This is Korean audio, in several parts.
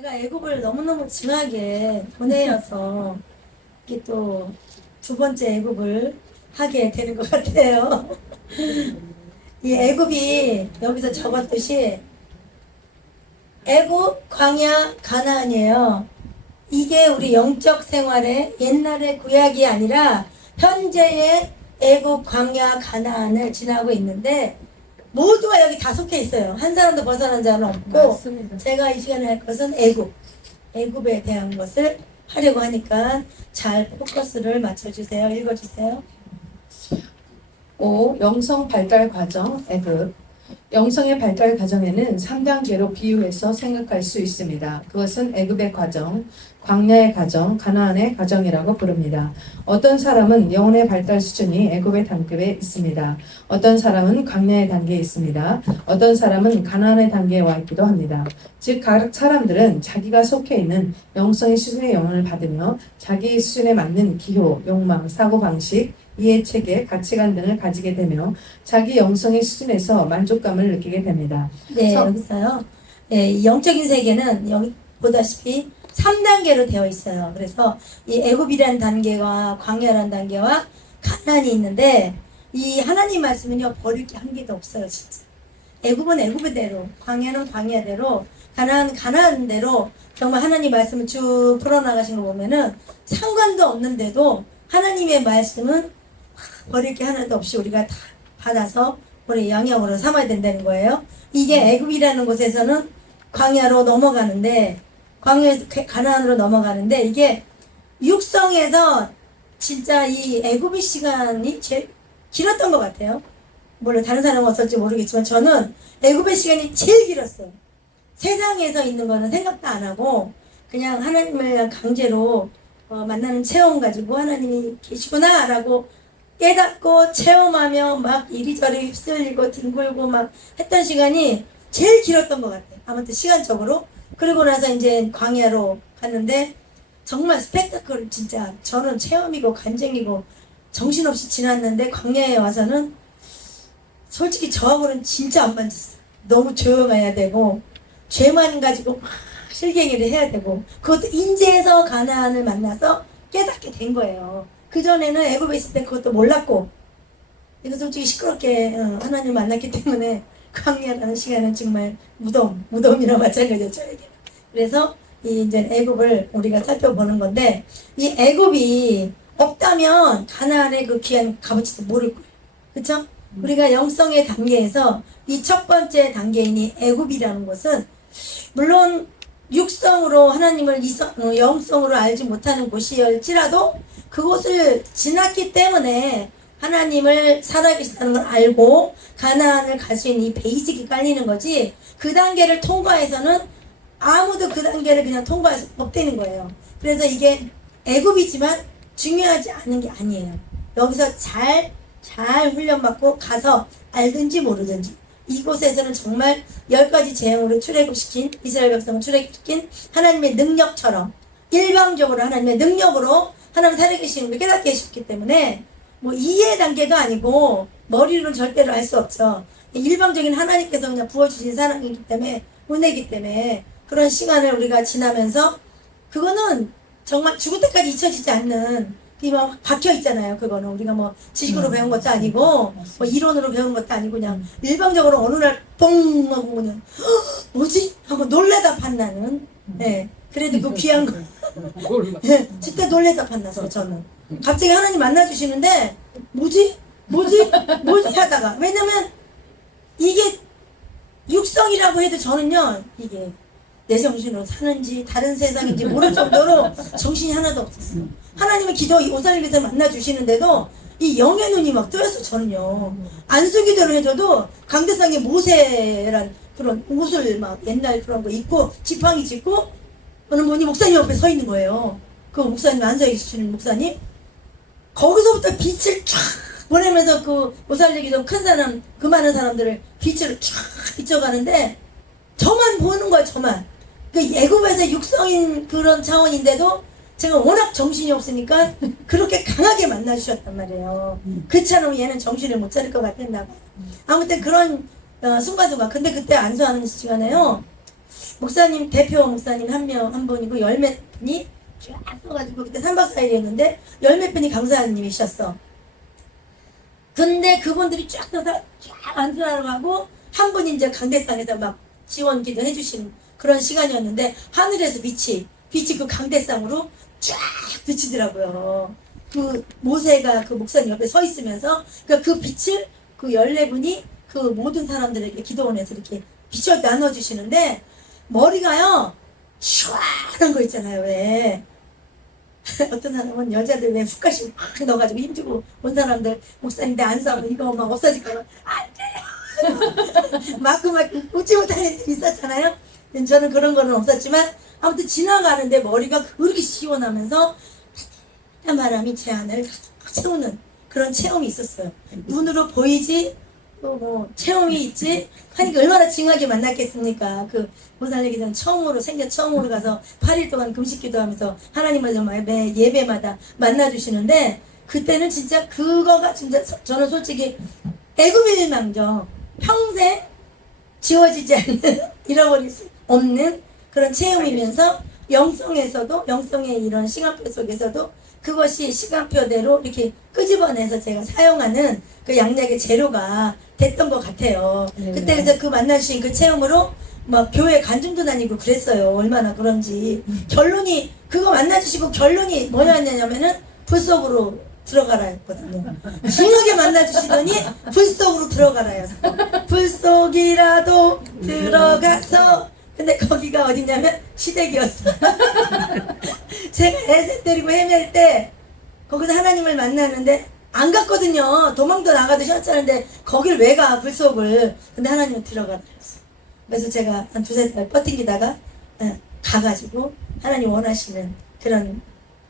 제가 애국을 너무너무 징하게 보내어서 이게 또 두 번째 애국을 하게 되는 것 같아요. 이 애국이 여기서 적었듯이 애국, 광야, 가나안이에요. 이게 우리 영적 생활의 옛날의 구약이 아니라 현재의 애국, 광야, 가나안을 지나고 있는데 모두가 여기 다 속해 있어요. 한 사람도 벗어난 자는 없고 맞습니다. 제가 이 시간에 할 것은 애국에 대한 것을 하려고 하니까 잘 포커스를 맞춰주세요. 읽어주세요. 5. 영성 발달 과정, 애굽. 영성의 발달 과정에는 3단계로 비유해서 생각할 수 있습니다. 그것은 애굽의 과정, 광야의 과정, 가나안의 과정이라고 부릅니다. 어떤 사람은 영혼의 발달 수준이 애굽의 단계에 있습니다. 어떤 사람은 광야의 단계에 있습니다. 어떤 사람은 가나안의 단계에 와 있기도 합니다. 즉 각 사람들은 자기가 속해 있는 영성의 수준의 영혼을 받으며 자기 수준에 맞는 기호, 욕망, 사고방식, 이해체계, 가치관 등을 가지게 되며 자기 영성의 수준에서 만족감을 느끼게 됩니다. 네, 여기서요. 이 영적인 세계는 여기 보다시피 3단계로 되어 있어요. 그래서 이 애굽이라는 단계와 광야라는 단계와 가나안이 있는데 이 하나님 말씀은요 버릴 게 한 개도 없어요, 진짜. 애굽은 애굽대로, 광야는 광야대로, 가나안은 가나안대로 정말 하나님 말씀을 쭉 풀어나가신 거 보면은 상관도 없는데도 하나님의 말씀은 버릴 게 하나도 없이 우리가 다 받아서 우리 영역으로 삼아야 된다는 거예요. 이게 애굽이라는 곳에서는 광야로 넘어가는데 광야에서 가나안으로 넘어가는데 이게 육성에서 진짜 이 애굽의 시간이 제일 길었던 것 같아요. 물론 다른 사람은 어떨지 모르겠지만 저는 애굽의 시간이 제일 길었어요. 세상에서 있는 거는 생각도 안 하고 그냥 하나님을 강제로 만나는 체험 가지고 하나님이 계시구나 라고 깨닫고 체험하며 막 이리저리 휩쓸리고 뒹굴고 막 했던 시간이 제일 길었던 것 같아요. 아무튼 시간적으로. 그러고 나서 이제 광야로 갔는데 정말 스펙타클 진짜 저는 체험이고 간증이고 정신없이 지났는데 광야에 와서는 솔직히 저하고는 진짜 안 맞았어요. 너무 조용해야 되고 죄만 가지고 막 실갱이를 해야 되고 그것도 인제에서 가나안을 만나서 깨닫게 된 거예요. 그전에는 애굽에 있을 때 그것도 몰랐고 이거 솔직히 시끄럽게 하나님 만났기 때문에 광야라는 시간은 정말 무덤이나 마찬가지죠, 저에게. 그래서 이 이제 애굽을 우리가 살펴보는 건데 이 애굽이 없다면 가나안의 그 귀한 값어치도 모를 거예요. 그렇죠? 우리가 영성의 단계에서 이 첫 번째 단계인 이 애굽이라는 것은 물론 육성으로 하나님을 영성으로 알지 못하는 곳이었지라도 그곳을 지났기 때문에 하나님을 살아계시다는 걸 알고 가나안을 갈 수 있는 이 베이직이 깔리는 거지 그 단계를 통과해서는 아무도 그 단계를 그냥 통과할 수 없다는 거예요. 그래서 이게 애굽이지만 중요하지 않은 게 아니에요. 여기서 잘 훈련받고 가서 알든지 모르든지 이곳에서는 정말 10가지 재앙으로 출애굽시킨 이스라엘 백성을 출애굽시킨 하나님의 능력처럼 일방적으로 하나님의 능력으로 하나님 살아계시는 걸 깨닫게 해주셨기 때문에 뭐 이해 단계도 아니고 머리로는 절대로 알 수 없죠. 일방적인 하나님께서 그냥 부어주신 사랑이기 때문에 은혜이기 때문에 그런 시간을 우리가 지나면서 그거는 정말 죽을 때까지 잊혀지지 않는 뭐 박혀 있잖아요. 그거는 우리가 뭐 지식으로 배운 것도 아니고 뭐 이론으로 배운 것도 아니고 그냥 일방적으로 어느 날 뻥 하고 그냥 뭐지? 하고 놀래다 판나는. 네. 그래도 그 귀한 거. 네. 진짜 놀래다 판나서 저는 갑자기 하나님 만나주시는데 뭐지 하다가 왜냐면 이게 육성이라고 해도 저는요 이게 내 정신으로 사는지 다른 세상인지 모를 정도로 정신이 하나도 없었어요. 하나님의 기도 오살림에서 만나주시는데도 이 영의 눈이 막 뜨였어. 저는요 안수기도를 해줘도 강대상의 모세란 그런 옷을 막 옛날 그런 거 입고 지팡이 짚고 어느 분이 목사님 옆에 서 있는 거예요. 그 목사님 안수해 주시는 목사님 거기서부터 빛을 쫙 보내면서 그 오살리기도 큰 사람 그 많은 사람들을 빛으로 쫙 비춰가는데 저만 보는 거예요. 저만. 그 애굽에서 육성인 그런 차원인데도 제가 워낙 정신이 없으니까 그렇게 강하게 만나주셨단 말이에요. 그처럼 얘는 정신을 못 차릴 것 같았나 봐요. 아무튼 그런 순간순간. 근데 그때 안수하는 시간에요 목사님, 대표 목사님 한 분이고 열 몇 분이 쫙 써가지고 그때 3박 4일이었는데 열 몇 분이 강사님이셨어. 근데 그분들이 쫙 써서 쫙 안수하러 가고 한 분이 이제 강대상에서 막 지원 기도 해주시는 그런 시간이었는데 하늘에서 빛이 그 강대상으로 쫙 비치더라고요. 그 모세가 그 목사님 옆에 서 있으면서 그 빛을 그 14분이 그 모든 사람들에게 기도원에서 이렇게 빛을 나눠주시는데 머리가요 시원한 거 있잖아요. 왜 어떤 사람은 여자들 왜 훅가시 막 넣어가지고 힘주고 온 사람들 목사님 내 안싸고 이거 막 없어질까봐 안 돼요 막 웃지 못하는 일이 있었잖아요. 저는 그런 거는 없었지만 아무튼 지나가는데 머리가 그렇게 시원하면서 따뜻한 바람이 제 안을 채우는 그런 체험이 있었어요. 눈으로 보이지 또 뭐 체험이 있지 하니까 얼마나 징하게 만났겠습니까. 그 보살에게 전 처음으로 가서 8일 동안 금식기도 하면서 하나님을 정말 매 예배마다 만나주시는데 그때는 진짜 그거가 진짜 저는 솔직히 애굽일망정 평생 지워지지 않는 잃어버릴 수 없는 그런 체험이면서 영성의 이런 시간표 속에서도 그것이 시간표대로 이렇게 끄집어내서 제가 사용하는 그 양약의 재료가 됐던 것 같아요. 네. 그때 그래서 그 만나주신 그 체험으로 막 교회 간증도 다니고 그랬어요. 얼마나 그런지. 결론이 그거 만나주시고 결론이 뭐였냐면은 불 속으로 들어가라 했거든요. 징하게 만나주시더니 불 속으로 들어가라였어. 불 속이라도 들어가서 근데 거기가 어디냐면 시댁이었어. 제가 애새 때리고 헤맬 때 거기서 하나님을 만나는데 안 갔거든요. 도망도 나가도 쉬었자는데 거길 왜 가 불속을. 근데 하나님은 들어가라 했어. 그래서 제가 한 두세 달 버팅기다가 가가지고 하나님 원하시는 그런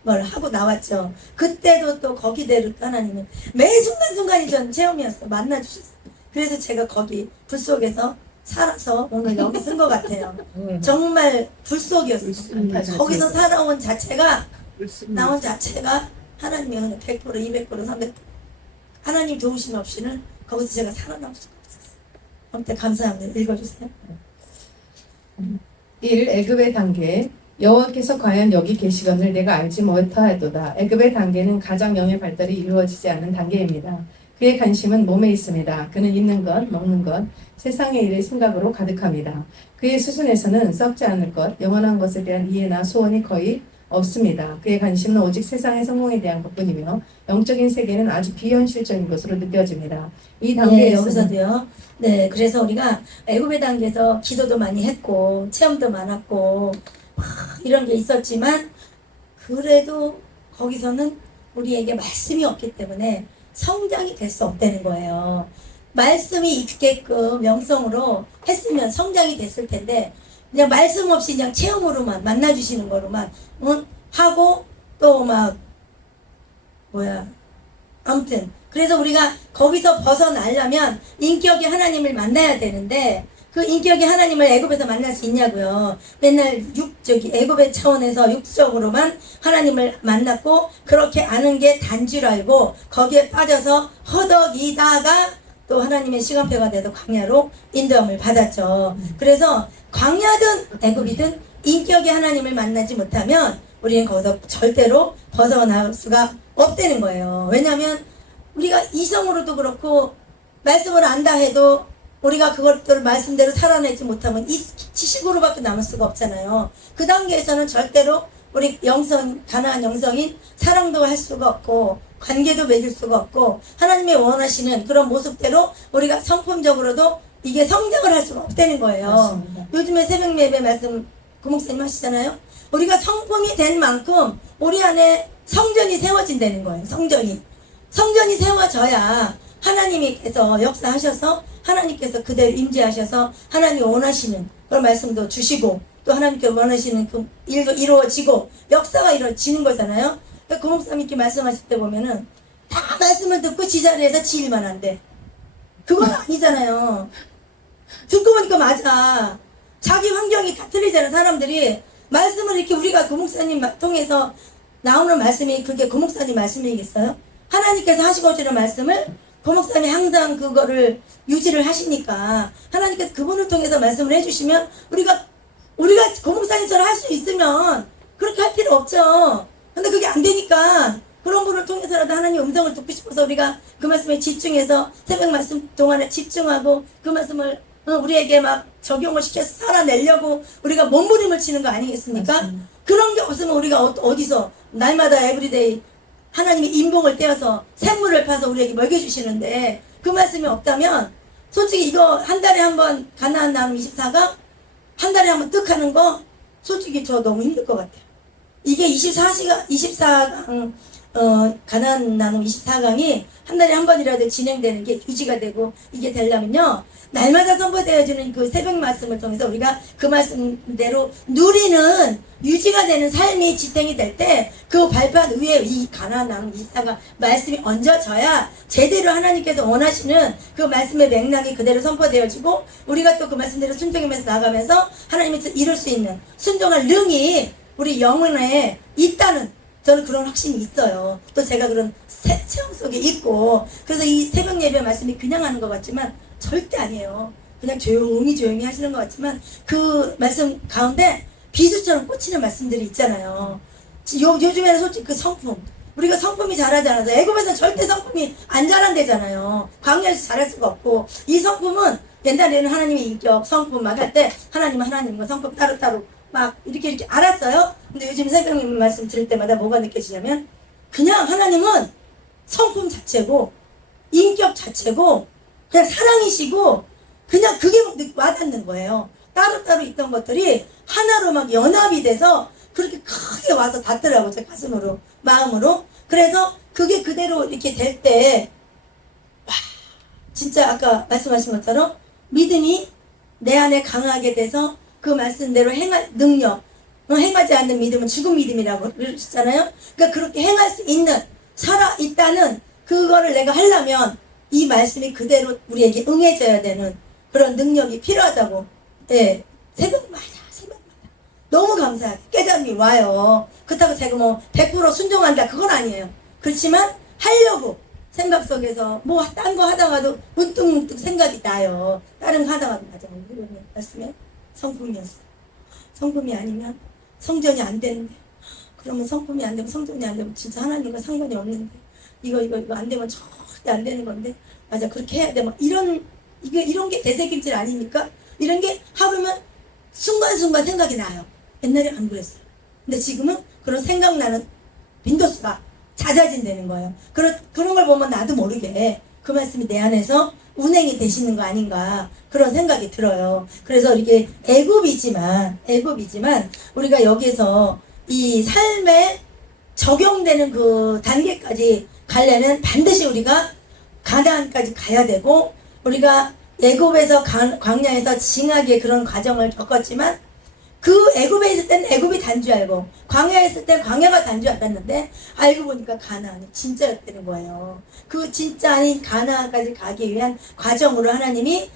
걸 하고 나왔죠. 그때도 또 거기대로 하나님은 매 순간순간이 전 체험이었어. 만나주셨어. 그래서 제가 거기 불 속에서 살아서 오늘 여기 쓴 것 같아요. 정말 불 속이었어요. 거기서 살아온 자체가 나온 자체가 하나님의 은혜 100% 200% 300% 하나님 도우심 없이는 거기서 제가 살아남을 수가 없었어요. 아무튼 감사합니다. 읽어주세요. 1. 애굽의 단계. 여호와께서 과연 여기 계시거늘 내가 알지 못하였도다. 애굽의 단계는 가장 영의 발달이 이루어지지 않은 단계입니다. 그의 관심은 몸에 있습니다. 그는 입는 것, 먹는 것, 세상의 일을 생각으로 가득합니다. 그의 수준에서는 썩지 않을 것, 영원한 것에 대한 이해나 소원이 거의 없습니다. 그의 관심은 오직 세상의 성공에 대한 것뿐이며 영적인 세계는 아주 비현실적인 것으로 느껴집니다. 이 네, 단계에서는 여기서도요. 네, 그래서 우리가 애굽의 단계에서 기도도 많이 했고 체험도 많았고 이런 게 있었지만 그래도 거기서는 우리에게 말씀이 없기 때문에 성장이 될 수 없다는 거예요. 말씀이 있게끔 영성으로 했으면 성장이 됐을 텐데 그냥 말씀 없이 그냥 체험으로만 만나주시는 거로만 하고 또 막 아무튼 그래서 우리가 거기서 벗어나려면 인격의 하나님을 만나야 되는데 그 인격의 하나님을 애굽에서 만날 수 있냐고요. 맨날 애굽의 차원에서 육적으로만 하나님을 만났고 그렇게 아는 게 단줄 알고 거기에 빠져서 허덕이다가 또 하나님의 시간표가 돼서 광야로 인도함을 받았죠. 그래서 광야든 애굽이든 인격의 하나님을 만나지 못하면 우리는 거기서 절대로 벗어나올 수가 없다는 거예요. 왜냐하면 우리가 이성으로도 그렇고 말씀을 안다 해도 우리가 그것들 말씀대로 살아내지 못하면 이 지식으로밖에 남을 수가 없잖아요. 그 단계에서는 절대로 우리 가나안 영성인 사랑도 할 수가 없고 관계도 맺을 수가 없고 하나님의 원하시는 그런 모습대로 우리가 성품적으로도 이게 성장을 할 수가 없다는 거예요. 맞습니다. 요즘에 새벽 예배 말씀 그 목사님 하시잖아요. 우리가 성품이 된 만큼 우리 안에 성전이 세워진다는 거예요. 성전이 세워져야 하나님께서 역사하셔서 하나님께서 그대로 임재하셔서 하나님이 원하시는 그런 말씀도 주시고 또 하나님께 원하시는 그 일도 이루어지고 역사가 이루어지는 거잖아요. 그 목사님 이렇게 말씀하실 때 보면은 다 말씀을 듣고 지자리에서 지 일만 한대. 그건 아니잖아요. 듣고 보니까 맞아. 자기 환경이 다 틀리잖아. 사람들이 말씀을 이렇게 우리가 그 목사님 통해서 나오는 말씀이 그게 그 목사님 말씀이겠어요? 하나님께서 하시고자 하는 말씀을 그 목사님이 항상 그거를 유지를 하시니까 하나님께서 그분을 통해서 말씀을 해주시면 우리가 우리가 고목사님처럼 할 수 있으면 그렇게 할 필요 없죠. 근데 그게 안 되니까 그런 분을 통해서라도 하나님 음성을 듣고 싶어서 우리가 그 말씀에 집중해서 새벽 말씀 동안에 집중하고 그 말씀을 우리에게 막 적용을 시켜서 살아내려고 우리가 몸부림을 치는 거 아니겠습니까? 맞습니다. 그런 게 없으면 우리가 어디서 날마다 에브리데이 하나님의 인봉을 떼어서 샘물을 파서 우리에게 먹여주시는데 그 말씀이 없다면 솔직히 이거 한 달에 한 번 가나안 나눔 24가 한 달에 한 번 뜩 하는 거 솔직히 저 너무 힘들 것 같아요. 이게 24강 가나안 나눔 24강이 한 달에 한 번이라도 진행되는 게 유지가 되고 이게 되려면요 날마다 선포되어지는 그 새벽 말씀을 통해서 우리가 그 말씀대로 누리는 유지가 되는 삶이 지탱이 될 때 그 발판 위에 이 가나안 나눔 24강 말씀이 얹어져야 제대로 하나님께서 원하시는 그 말씀의 맥락이 그대로 선포되어지고 우리가 또 그 말씀대로 순종하면서 나가면서 하나님께서 이룰 수 있는 순종할 능이 우리 영혼에 있다는 저는 그런 확신이 있어요. 또 제가 그런 체험 속에 있고 그래서 이 새벽 예배 말씀이 그냥 하는 것 같지만 절대 아니에요. 그냥 조용히 하시는 것 같지만 그 말씀 가운데 비수처럼 꽂히는 말씀들이 있잖아요. 요즘에는 솔직히 그 성품 우리가 성품이 자라지 않아서 애굽에서는 절대 성품이 안 자란대잖아요. 광야에서 자랄 수가 없고 이 성품은 옛날에는 하나님의 인격 성품 막 할 때 하나님과 성품 따로따로 막 이렇게 알았어요. 근데 요즘 새벽 말씀 들을 때마다 뭐가 느껴지냐면 그냥 하나님은 성품 자체고 인격 자체고 그냥 사랑이시고 그냥 그게 와닿는 거예요. 따로따로 있던 것들이 하나로 막 연합이 돼서 그렇게 크게 와서 닿더라고요. 제 가슴으로 마음으로. 그래서 그게 그대로 이렇게 될 때 와 진짜 아까 말씀하신 것처럼 믿음이 내 안에 강하게 돼서 그 말씀대로 행할 능력 행하지 않는 믿음은 죽은 믿음이라고 그러셨잖아요. 그러니까 그렇게 행할 수 있는 살아있다는 그거를 내가 하려면 이 말씀이 그대로 우리에게 응해져야 되는 그런 능력이 필요하다고 새벽마다 너무 감사하게 깨달음이 와요. 그렇다고 제가 뭐 100% 순종한다 그건 아니에요. 그렇지만 하려고 생각 속에서 뭐 딴 거 하다가도 문득 생각이 나요. 다른 거 하다가도 맞아. 우리 말씀에 성품이었어. 성품이 아니면 성전이 안 되는데 그러면 성품이 안 되면 성전이 안 되면 진짜 하나님과 상관이 없는데 이거 안 되면 절대 안 되는 건데 맞아 그렇게 해야 돼. 막 이런 게 대세김질 아닙니까? 이런 게 하루면 순간순간 생각이 나요. 옛날에 안 그랬어요. 근데 지금은 그런 생각나는 빈도수가 잦아진다는 거예요. 그런 걸 보면 나도 모르게 그 말씀이 내 안에서 운행이 되시는 거 아닌가 그런 생각이 들어요. 그래서 이게 애굽이지만 우리가 여기서 이 삶에 적용되는 그 단계까지 가려면 반드시 우리가 가나안까지 가야 되고 우리가 애굽에서 광야에서 징하게 그런 과정을 겪었지만 그 애굽에 있을 때는 애굽이 단 줄 알고 광야에 있을 때는 광야가 단 줄 알았는데 알고 보니까 가나안이 진짜였다는 거예요. 그 진짜 아닌 가나안까지 가기 위한 과정으로 하나님이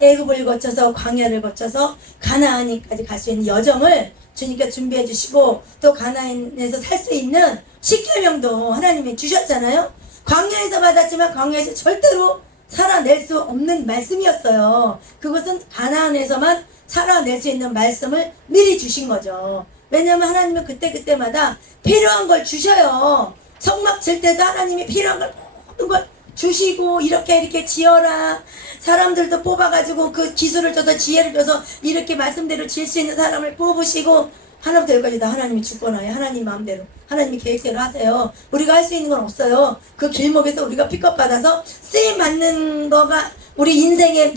애굽을 거쳐서 광야를 거쳐서 가나안까지 갈 수 있는 여정을 주님께 준비해 주시고 또 가나안에서 살 수 있는 십계명도 하나님이 주셨잖아요. 광야에서 받았지만 광야에서 절대로 살아낼 수 없는 말씀이었어요. 그것은 가나안에서만 살아낼 수 있는 말씀을 미리 주신 거죠. 왜냐하면 하나님은 그때마다 필요한 걸 주셔요. 성막 질 때도 하나님이 필요한 걸 모든 걸 주시고 이렇게 지어라. 사람들도 뽑아가지고 그 기술을 줘서 지혜를 줘서 이렇게 말씀대로 지을 수 있는 사람을 뽑으시고 하나부터 열까지 다 하나님이 주권하에 하나님 마음대로 하나님이 계획대로 하세요. 우리가 할 수 있는 건 없어요. 그 길목에서 우리가 픽업받아서 쓰임 받는 거가 우리 인생의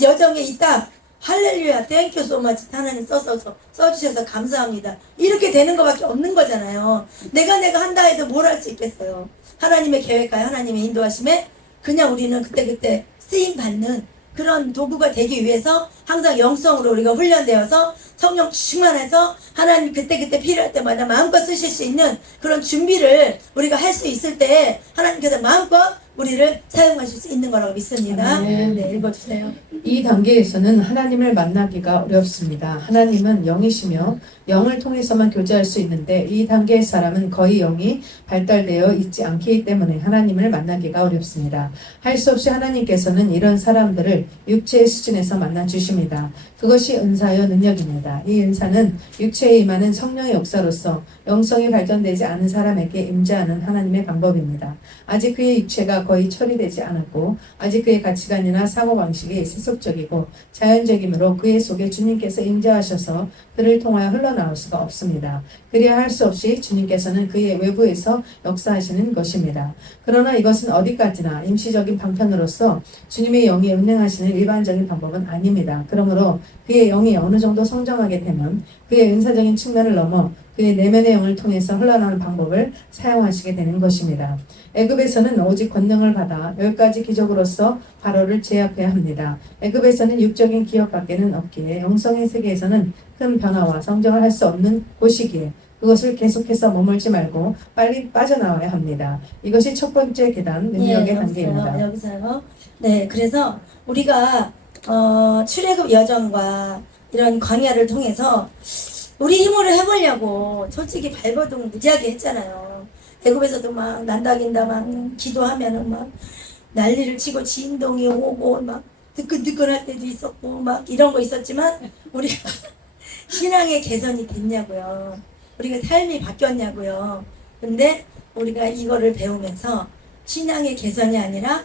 여정에 있다. 할렐루야 땡큐 소마치 하나님 써주셔서 감사합니다. 이렇게 되는 것밖에 없는 거잖아요. 내가 한다 해도 뭘 할 수 있겠어요. 하나님의 계획과 하나님의 인도하심에 그냥 우리는 그때 쓰임 받는 그런 도구가 되기 위해서 항상 영성으로 우리가 훈련되어서 성령 충만해서 하나님 그때 필요할 때마다 마음껏 쓰실 수 있는 그런 준비를 우리가 할 수 있을 때 하나님께서 마음껏 우리를 사용하실 수 있는 거라고 믿습니다. 네, 읽어주세요. 이 단계에서는 하나님을 만나기가 어렵습니다. 하나님은 영이시며 영을 통해서만 교제할 수 있는데 이 단계의 사람은 거의 영이 발달되어 있지 않기 때문에 하나님을 만나기가 어렵습니다. 할 수 없이 하나님께서는 이런 사람들을 육체의 수준에서 만나 주십니다. 그것이 은사요 능력입니다. 이 은사는 육체에 임하는 성령의 역사로서 영성이 발전되지 않은 사람에게 임재하는 하나님의 방법입니다. 아직 그의 육체가 거의 처리되지 않았고 아직 그의 가치관이나 사고방식이 세속적이고 자연적이므로 그의 속에 주님께서 임재하셔서 그를 통하여 흘러나올 수가 없습니다. 그리야 할 수 없이 주님께서는 그의 외부에서 역사하시는 것입니다. 그러나 이것은 어디까지나 임시적인 방편으로서 주님의 영이 운행하시는 일반적인 방법은 아닙니다. 그러므로 그의 영이 어느 정도 성장하게 되면 그의 은사적인 측면을 넘어 그의 내면의 영을 통해서 흘러나오는 방법을 사용하시게 되는 것입니다. 애굽에서는 오직 권능을 받아 10가지 기적으로서 바로를 제압해야 합니다. 애굽에서는 육적인 기억밖에는 없기에 영성의 세계에서는 큰 변화와 성장을 할 수 없는 곳이기에 그것을 계속해서 머물지 말고 빨리 빠져나와야 합니다. 이것이 첫 번째 계단, 능력의 단계입니다. 여기서요. 네, 그래서 우리가 출애굽 여정과 이런 광야를 통해서 우리 힘으로 해보려고 솔직히 발버둥 무지하게 했잖아요. 애굽에서도 막 난다긴다 막 기도하면은 막 난리를 치고 진동이 오고 막 뜨끈뜨끈할 때도 있었고 막 이런 거 있었지만 우리가 신앙의 개선이 됐냐고요. 우리가 삶이 바뀌었냐고요. 근데 우리가 이거를 배우면서 신앙의 개선이 아니라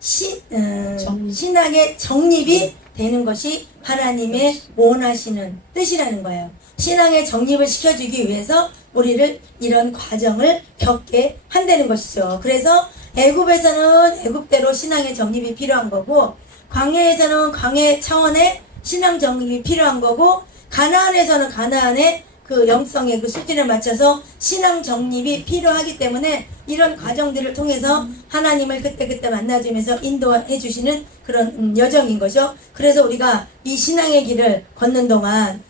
신앙의 정립이 되는 것이 하나님의 원하시는 뜻이라는 거예요. 신앙의 정립을 시켜주기 위해서 우리를 이런 과정을 겪게 한다는 것이죠. 그래서 애굽에서는 애굽대로 신앙의 정립이 필요한 거고 광야에서는 광야 차원의 신앙 정립이 필요한 거고 가나안에서는 가나안의 그 영성의 그 수준에 맞춰서 신앙 정립이 필요하기 때문에 이런 과정들을 통해서 하나님을 그때그때 만나주면서 인도해 주시는 그런 여정인 거죠. 그래서 우리가 이 신앙의 길을 걷는 동안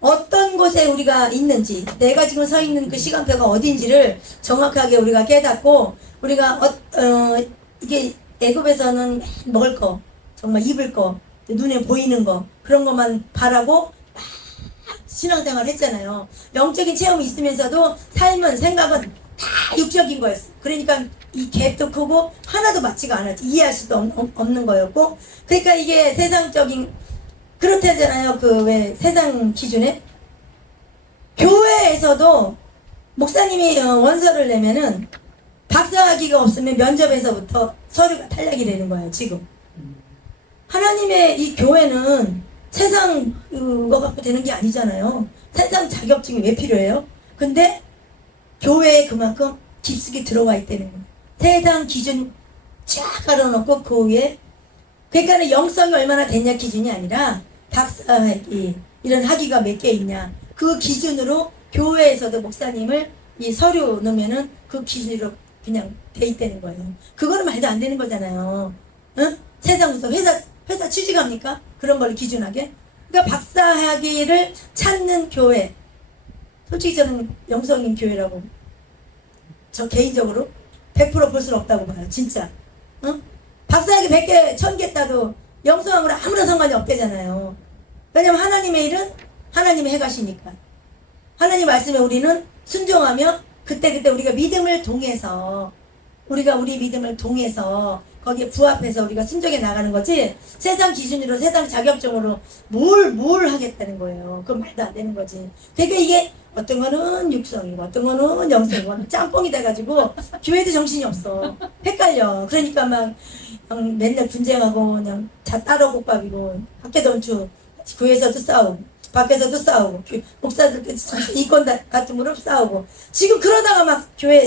어떤 곳에 우리가 있는지 내가 지금 서 있는 그 시간표가 어딘지를 정확하게 우리가 깨닫고 우리가 이게 애굽에서는 먹을 거 정말 입을 거 눈에 보이는 거 그런 것만 바라고 신앙생활 했잖아요. 영적인 체험이 있으면서도 삶은 생각은 다 육적인 거였어. 그러니까 이 갭도 크고 하나도 맞지가 않았지. 이해할 수도 없는 거였고 그러니까 이게 세상적인 그렇다잖아요. 그 왜 세상 기준에 교회에서도 목사님이 원서를 내면은 박사학위가 없으면 면접에서부터 서류가 탈락이 되는 거예요. 지금 하나님의 이 교회는 세상 그거 갖고 되는 게 아니잖아요. 세상 자격증이 왜 필요해요? 근데 교회에 그만큼 깊숙이 들어와 있다는 거예요. 세상 기준 쫙 깔아놓고 그 위에 그러니까 영성이 얼마나 됐냐 기준이 아니라 박사학위 이런 학위가 몇 개 있냐 그 기준으로 교회에서도 목사님을 이 서류 넣으면은 그 기준으로 그냥 돼 있다는 거예요. 그거는 말도 안 되는 거잖아요. 응? 세상에서 회사 취직합니까? 그런 걸 기준하게. 그러니까 박사학위를 찾는 교회. 솔직히 저는 영성인 교회라고 저 개인적으로 100% 볼 수는 없다고 봐요. 진짜. 응? 박사학위 100개, 1000개 따도 영성하고는 아무런 상관이 없대잖아요. 왜냐면 하나님의 일은 하나님이 해가시니까. 하나님 말씀에 우리는 순종하며 그때 우리가 믿음을 통해서 우리가 우리 믿음을 통해서 거기에 부합해서 우리가 순종해 나가는 거지 세상 기준으로 세상 자격증으로 뭘 하겠다는 거예요. 그건 말도 안 되는 거지. 그러니까 이게 어떤 거는 육성이고 어떤 거는 영성이고 짬뽕이 돼가지고 교회도 정신이 없어. 헷갈려. 그러니까 막 맨날 분쟁하고 그냥 따로국밥이고 밖에도 온추 교회에서도 싸우고 밖에서도 싸우고 목사들 이권 다툼으로 싸우고 지금 그러다가 막 교회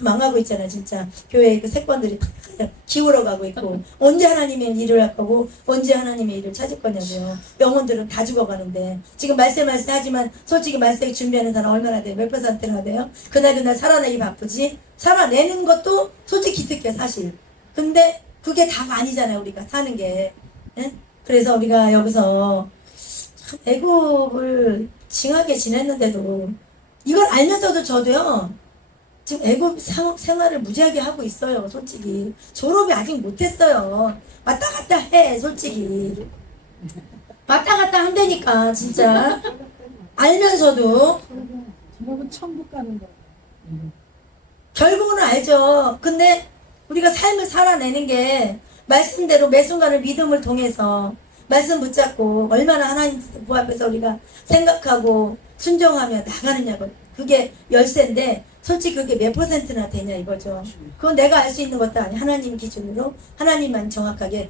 망하고 있잖아. 진짜 교회 그 세권들이 다 기울어가고 있고 언제 하나님의 일을 할 거고 언제 하나님의 일을 찾을 거냐고요. 영혼들은 다 죽어가는데 지금 말세 하지만 솔직히 말세 준비하는 사람 얼마나 돼요? 몇 %나 돼요? 그날 살아내기 바쁘지. 살아내는 것도 솔직히 기특해 사실. 근데 그게 다가 아니잖아요. 우리가 사는 게. 예? 그래서 우리가 여기서 애굽을 징하게 지냈는데도 이걸 알면서도 저도요 지금 애굽 생활을 무지하게 하고 있어요. 솔직히 졸업이 아직 못했어요. 왔다 갔다 해. 솔직히 왔다 갔다 한다니까 진짜 알면서도 저는 천국 가는 거. 결국은 알죠. 근데 우리가 삶을 살아내는 게 말씀대로 매 순간을 믿음을 통해서 말씀 붙잡고 얼마나 하나님 부 앞에서 우리가 생각하고 순종하며 나가느냐고. 그게 열쇠인데 솔직히 그게 몇 퍼센트나 되냐 이거죠. 그건 내가 알 수 있는 것도 아니 하나님 기준으로 하나님만 정확하게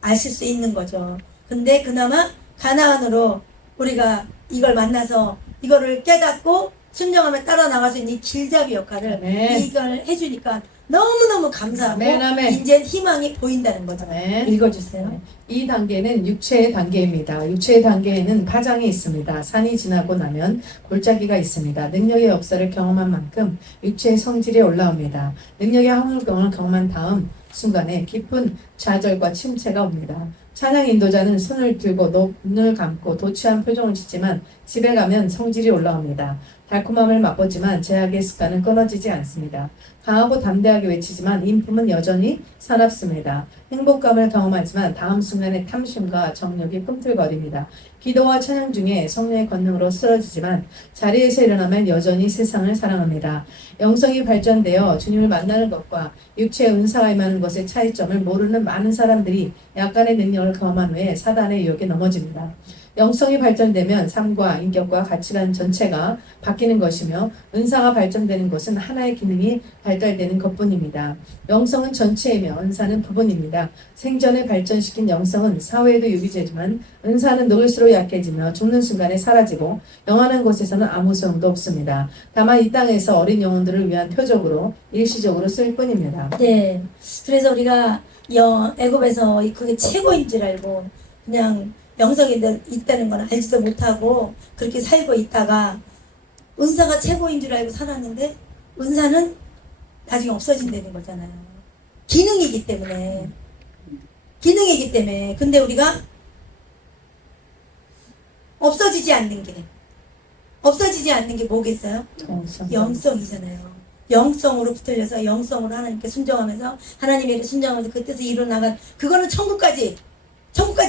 아실 수 있는 거죠. 근데 그나마 가나안으로 우리가 이걸 만나서 이거를 깨닫고 순종하며 따라 나갈 수 있는 이 길잡이 역할을 아멘. 이걸 해주니까 너무너무 감사하고 아멘, 아멘. 이제 희망이 보인다는 거죠. 아멘. 읽어주세요. 이 단계는 육체의 단계입니다. 육체의 단계에는 파장이 있습니다. 산이 지나고 나면 골짜기가 있습니다. 능력의 역사를 경험한 만큼 육체의 성질이 올라옵니다. 능력의 화물경을 경험한 다음 순간에 깊은 좌절과 침체가 옵니다. 찬양 인도자는 손을 들고 눈을 감고 도취한 표정을 짓지만 집에 가면 성질이 올라옵니다. 달콤함을 맛보지만 제약의 습관은 끊어지지 않습니다. 강하고 담대하게 외치지만 인품은 여전히 사납습니다. 행복감을 경험하지만 다음 순간에 탐심과 정욕이 꿈틀거립니다. 기도와 찬양 중에 성령의 권능으로 쓰러지지만 자리에서 일어나면 여전히 세상을 사랑합니다. 영성이 발전되어 주님을 만나는 것과 육체의 은사가 임하는 것의 차이점을 모르는 많은 사람들이 약간의 능력을 경험한 후에 사단의 유혹에 넘어집니다. 영성이 발전되면 삶과 인격과 가치관 전체가 바뀌는 것이며 은사가 발전되는 것은 하나의 기능이 발달되는 것뿐입니다. 영성은 전체이며 은사는 부분입니다. 생전에 발전시킨 영성은 사회에도 유기되지만 은사는 늙을수록 약해지며 죽는 순간에 사라지고 영원한 곳에서는 아무 소용도 없습니다. 다만 이 땅에서 어린 영혼들을 위한 표적으로 일시적으로 쓸 뿐입니다. 네. 그래서 우리가 애굽에서 그게 최고인 줄 알고 그냥 영성이 있다는 건 알지도 못하고 그렇게 살고 있다가 은사가 최고인 줄 알고 살았는데 은사는 나중에 없어진다는 거잖아요. 기능이기 때문에. 근데 우리가 없어지지 않는 게 뭐겠어요? 영성이잖아요. 영성으로 붙들려서 영성으로 하나님께 순종하면서 하나님에게 순종하면서 그 뜻을 이루어나간 그거는 천국까지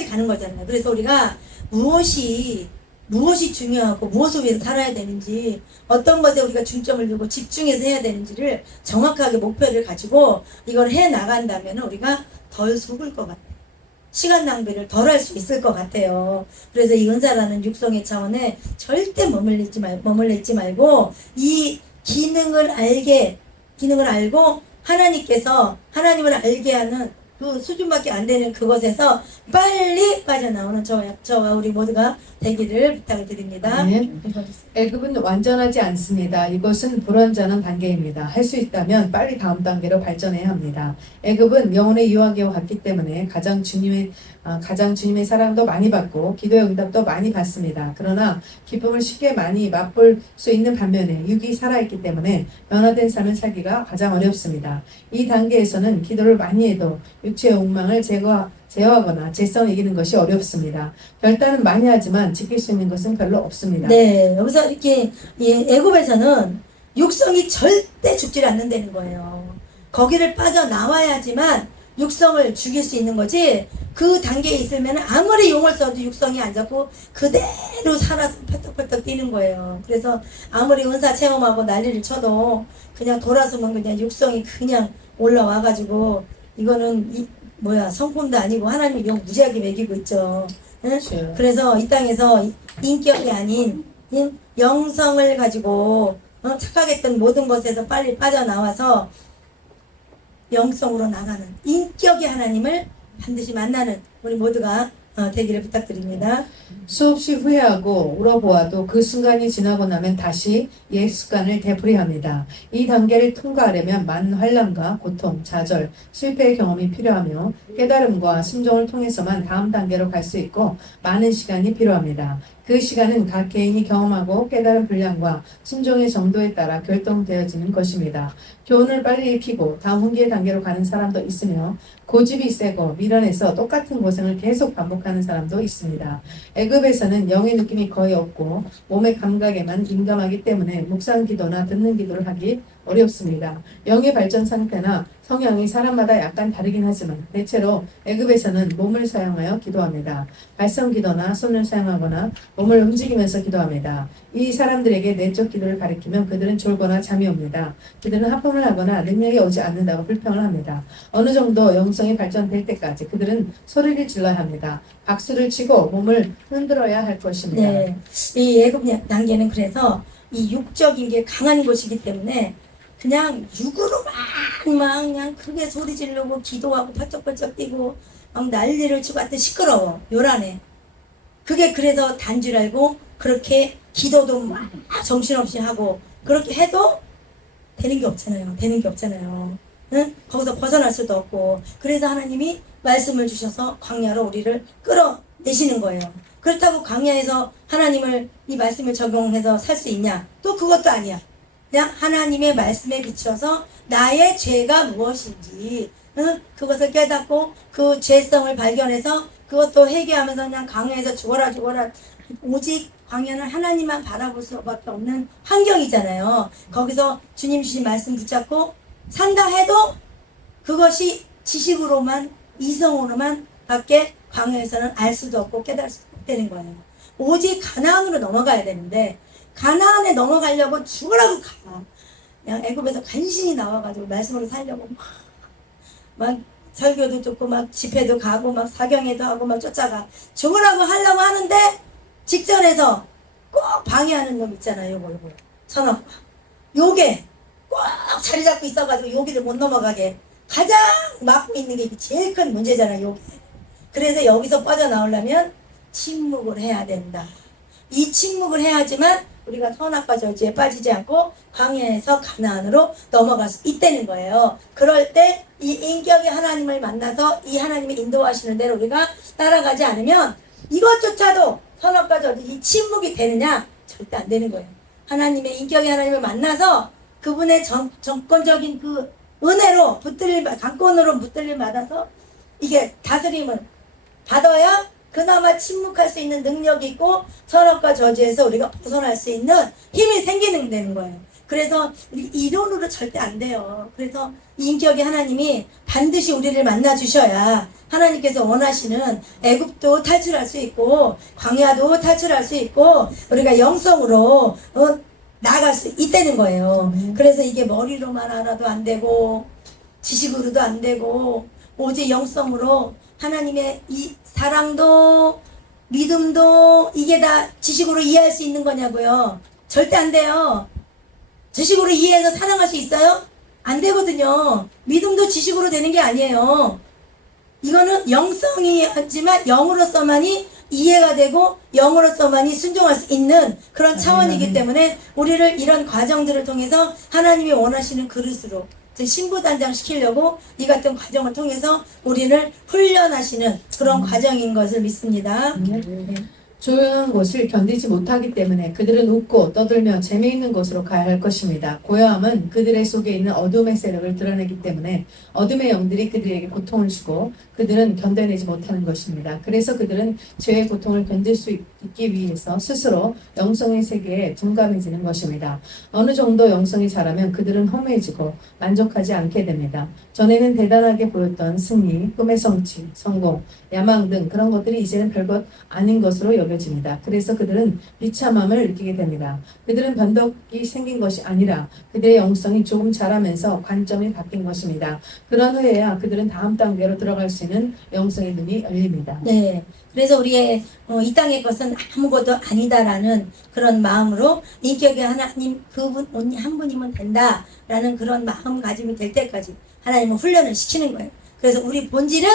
가는 거잖아요. 그래서 우리가 무엇이 중요하고 무엇을 위해서 살아야 되는지 어떤 것에 우리가 중점을 두고 집중해서 해야 되는지를 정확하게 목표를 가지고 이걸 해 나간다면 우리가 덜 속을 것 같아요. 시간 낭비를 덜 할 수 있을 것 같아요. 그래서 이 은사라는 육성의 차원에 절대 머물리지 말고 이 기능을 알고 하나님을 알게 하는 그 수준밖에 안 되는 그것에서 빨리 빠져나오는 저와 우리 모두가 되기를 부탁을 드립니다. 네. 애굽은 완전하지 않습니다. 이것은 불완전한 단계입니다. 할 수 있다면 빨리 다음 단계로 발전해야 합니다. 애굽은 영혼의 유아기와 같기 때문에 가장 주님의 사랑도 많이 받고 기도의 응답도 많이 받습니다. 그러나 기쁨을 쉽게 많이 맛볼 수 있는 반면에 육이 살아있기 때문에 변화된 삶을 살기가 가장 어렵습니다. 이 단계에서는 기도를 많이 해도 육체의 욕망을 제어하거나 죄성을 이기는 것이 어렵습니다. 결단은 많이 하지만 지킬 수 있는 것은 별로 없습니다. 네, 여기서 이렇게 애굽에서는 육성이 절대 죽질 않는다는 거예요. 거기를 빠져나와야지만 육성을 죽일 수 있는 거지 그 단계에 있으면 아무리 용을 써도 육성이 안 잡고 그대로 살아서 펄떡펄떡 뛰는 거예요. 그래서 아무리 은사 체험하고 난리를 쳐도 그냥 돌아서면 그냥 육성이 그냥 올라와가지고 이거는 성품도 아니고 하나님이 용 무지하게 먹이고 있죠. 응? 그렇죠. 그래서 이 땅에서 인격이 아닌 영성을 가지고 착각했던 모든 것에서 빨리 빠져나와서 영성으로 나가는 인격의 하나님을 반드시 만나는 우리 모두가 되기를 부탁드립니다. 수없이 후회하고 울어보아도 그 순간이 지나고 나면 다시 옛 습관을 되풀이합니다. 이 단계를 통과하려면 많은 환난과 고통, 좌절, 실패의 경험이 필요하며 깨달음과 순종을 통해서만 다음 단계로 갈 수 있고 많은 시간이 필요합니다. 그 시간은 각 개인이 경험하고 깨달은 분량과 순종의 정도에 따라 결정되어지는 것입니다. 교훈을 빨리 익히고 다음 훈계의 단계로 가는 사람도 있으며 고집이 세고 미련해서 똑같은 고생을 계속 반복하는 사람도 있습니다. 애굽에서는 영의 느낌이 거의 없고 몸의 감각에만 민감하기 때문에 묵상 기도나 듣는 기도를 하기 어렵습니다. 영의 발전 상태나 성향이 사람마다 약간 다르긴 하지만 대체로 애굽에서는 몸을 사용하여 기도합니다. 발성 기도나 손을 사용하거나 몸을 움직이면서 기도합니다. 이 사람들에게 내적 기도를 가리키면 그들은 졸거나 잠이 옵니다. 그들은 하품을 하거나 능력이 오지 않는다고 불평을 합니다. 어느 정도 영성이 발전될 때까지 그들은 소리를 질러야 합니다. 박수를 치고 몸을 흔들어야 할 것입니다. 네. 이 애굽 단계는 그래서 이 육적인 게 강한 곳이기 때문에 그냥 육으로 막 그냥 크게 소리 지르고 기도하고 펄쩍펄쩍 뛰고 막 난리를 치고 하여튼 시끄러워. 요란해. 그게 그래서 단 줄 알고 그렇게 기도도 막 정신없이 하고 그렇게 해도 되는 게 없잖아요. 되는 게 없잖아요. 응? 거기서 벗어날 수도 없고 그래서 하나님이 말씀을 주셔서 광야로 우리를 끌어내시는 거예요. 그렇다고 광야에서 하나님을 이 말씀을 적용해서 살 수 있냐? 또 그것도 아니야. 그냥 하나님의 말씀에 비춰서 나의 죄가 무엇인지 그것을 깨닫고 그 죄성을 발견해서 그것도 회개하면서 그냥 광야에서 죽어라 오직 광야는 하나님만 바라볼 수밖에 없는 환경이잖아요. 거기서 주님 주신 말씀 붙잡고 산다 해도 그것이 지식으로만 이성으로만 밖에 광야에서는 알 수도 없고 깨달을 수도 없다는 거예요. 오직 가나안으로 넘어가야 되는데 가나안에 넘어가려고 죽으라고 가. 그냥 애굽에서 간신히 나와가지고 말씀으로 살려고 막 설교도 듣고 막 집회도 가고 막 사경회도 하고 막 쫓아가 죽으라고 하려고 하는데 직전에서 꼭 방해하는 놈 있잖아요. 요거 선악과 요게 꼭 자리 잡고 있어가지고 여기를 못 넘어가게 가장 막고 있는 게 제일 큰 문제잖아요. 요게. 그래서 여기서 빠져나오려면 침묵을 해야 된다. 이 침묵을 해야지만 우리가 선악과 저주에 빠지지 않고 광야에서 가나안으로 넘어갈 수 있다는 거예요. 그럴 때 이 인격의 하나님을 만나서 이 하나님이 인도하시는 대로 우리가 따라가지 않으면 이것조차도 선악과 저주 이 침묵이 되느냐? 절대 안 되는 거예요. 하나님의 인격의 하나님을 만나서 그분의 정권적인 그 은혜로 강권으로 붙들림 받아서 이게 다스림을 받아야 그나마 침묵할 수 있는 능력이 있고 선악과 저주에서 우리가 벗어날 수 있는 힘이 생기는 거예요. 그래서 이론으로 절대 안 돼요. 그래서 인격의 하나님이 반드시 우리를 만나 주셔야 하나님께서 원하시는 애굽도 탈출할 수 있고 광야도 탈출할 수 있고 우리가 영성으로 나아갈 수 있다는 거예요. 그래서 이게 머리로만 알아도 안 되고 지식으로도 안 되고 오직 영성으로 하나님의 이 사랑도 믿음도 이게 다 지식으로 이해할 수 있는 거냐고요. 절대 안 돼요. 지식으로 이해해서 사랑할 수 있어요? 안 되거든요. 믿음도 지식으로 되는 게 아니에요. 이거는 영성이지만 영으로서만이 이해가 되고 영으로서만이 순종할 수 있는 그런 차원이기 때문에 우리를 이런 과정들을 통해서 하나님이 원하시는 그릇으로 신부단장 시키려고 이 같은 과정을 통해서 우리를 훈련하시는 그런 과정인 것을 믿습니다. 조용한 곳을 견디지 못하기 때문에 그들은 웃고 떠들며 재미있는 곳으로 가야 할 것입니다. 고요함은 그들의 속에 있는 어둠의 세력을 드러내기 때문에 어둠의 영들이 그들에게 고통을 주고 그들은 견뎌내지 못하는 것입니다. 그래서 그들은 죄의 고통을 견딜 수 있기 위해서 스스로 영성의 세계에 둔감해지는 것입니다. 어느 정도 영성이 자라면 그들은 허무해지고 만족하지 않게 됩니다. 전에는 대단하게 보였던 승리, 꿈의 성취, 성공, 야망 등 그런 것들이 이제는 별것 아닌 것으로 여겨집니다. 그래서 그들은 비참함을 느끼게 됩니다. 그들은 변덕이 생긴 것이 아니라 그들의 영성이 조금 자라면서 관점이 바뀐 것입니다. 그런 후에야 그들은 다음 단계로 들어갈 수 있는 영성의 눈이 열립니다. 네. 그래서 우리의 이 땅의 것은 아무것도 아니다라는 그런 마음으로 인격의 하나님 그분 언니 한 분이면 된다라는 그런 마음가짐이 될 때까지 하나님은 훈련을 시키는 거예요. 그래서 우리 본질은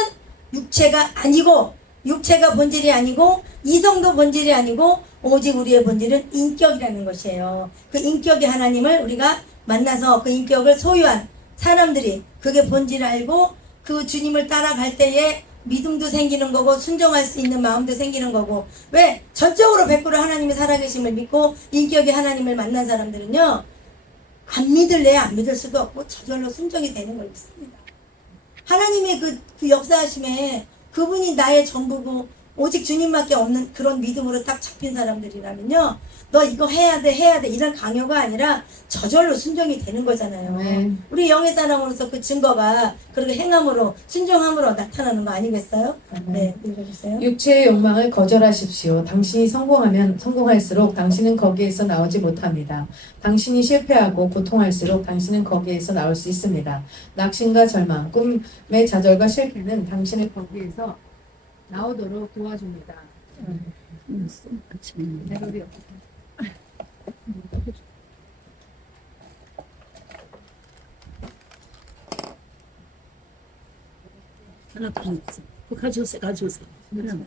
육체가 아니고 육체가 본질이 아니고 이성도 본질이 아니고 오직 우리의 본질은 인격이라는 것이에요. 그 인격의 하나님을 우리가 만나서 그 인격을 소유한 사람들이 그게 본질을 알고 그 주님을 따라갈 때에 믿음도 생기는 거고 순종할 수 있는 마음도 생기는 거고 왜? 전적으로 100% 하나님의 살아계심을 믿고 인격의 하나님을 만난 사람들은요 안 믿을래 안 믿을 수도 없고 저절로 순종이 되는 걸 믿습니다. 하나님의 그 역사하심에 그분이 나의 전부고 오직 주님밖에 없는 그런 믿음으로 딱 잡힌 사람들이라면요, 너 이거 해야 돼 해야 돼 이런 강요가 아니라 저절로 순종이 되는 거잖아요. 아멘. 우리 영의 사람으로서 그 증거가 그렇게 행함으로 순종함으로 나타나는 거 아니겠어요? 아멘. 네, 읽어주세요. 육체의 욕망을 거절하십시오. 당신이 성공하면 성공할수록 당신은 거기에서 나오지 못합니다. 당신이 실패하고 고통할수록 당신은 거기에서 나올 수 있습니다. 낙심과 절망, 꿈의 좌절과 실패는 당신을 거기에서 나오도록 도와줍니다. 내가 하나 더 있어. 그거 가져오세요, 가져오세요. 응.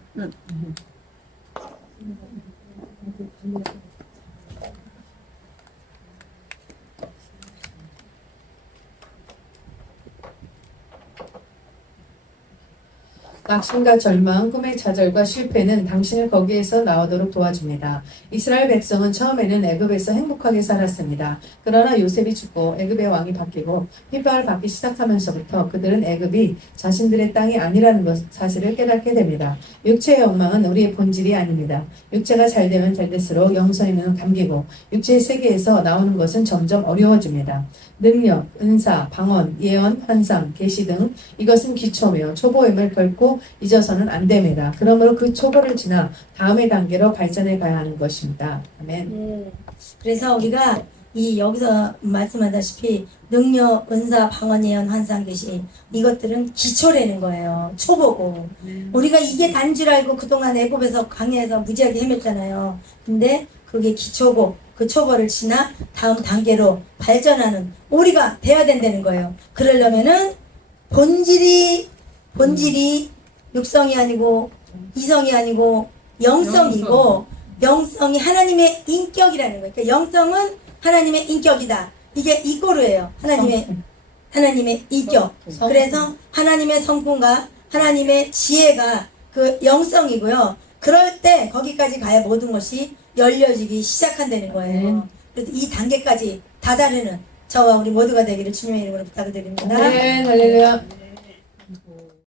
낙심과 절망, 꿈의 좌절과 실패는 당신을 거기에서 나오도록 도와줍니다. 이스라엘 백성은 처음에는 애굽에서 행복하게 살았습니다. 그러나 요셉이 죽고 애굽의 왕이 바뀌고 핍박을 받기 시작하면서부터 그들은 애굽이 자신들의 땅이 아니라는 사실을 깨닫게 됩니다. 육체의 욕망은 우리의 본질이 아닙니다. 육체가 잘 되면 잘 될수록 영성에는 감기고 육체의 세계에서 나오는 것은 점점 어려워집니다. 능력, 은사, 방언, 예언, 환상, 계시 등 이것은 기초며 초보임을 결코 잊어서는 안 됩니다. 그러므로 그 초보를 지나 다음의 단계로 발전해 가야 하는 것입니다. 아멘. 네. 그래서 우리가 이 여기서 말씀하다시피 능력, 은사, 방언, 예언, 환상, 계시 이것들은 기초라는 거예요. 초보고. 우리가 이게 단 줄 알고 그동안 애굽에서 광야에서 무지하게 헤맸잖아요. 근데 그게 기초고 그 초보를 지나 다음 단계로 발전하는 우리가 돼야 된다는 거예요. 그러려면은 본질이 육성이 아니고 이성이 아니고 영성이고 영성이 하나님의 인격이라는 거예요. 그러니까 영성은 하나님의 인격이다. 이게 이꼬르예요. 하나님의 인격. 그래서 하나님의 성품과 하나님의 지혜가 그 영성이고요. 그럴 때 거기까지 가야 모든 것이 열려지기 시작한다는 거예요. 그래서 이 단계까지 다다르는 저와 우리 모두가 되기를 주님의 이름으로 부탁을 드립니다. 아멘. 할렐루야.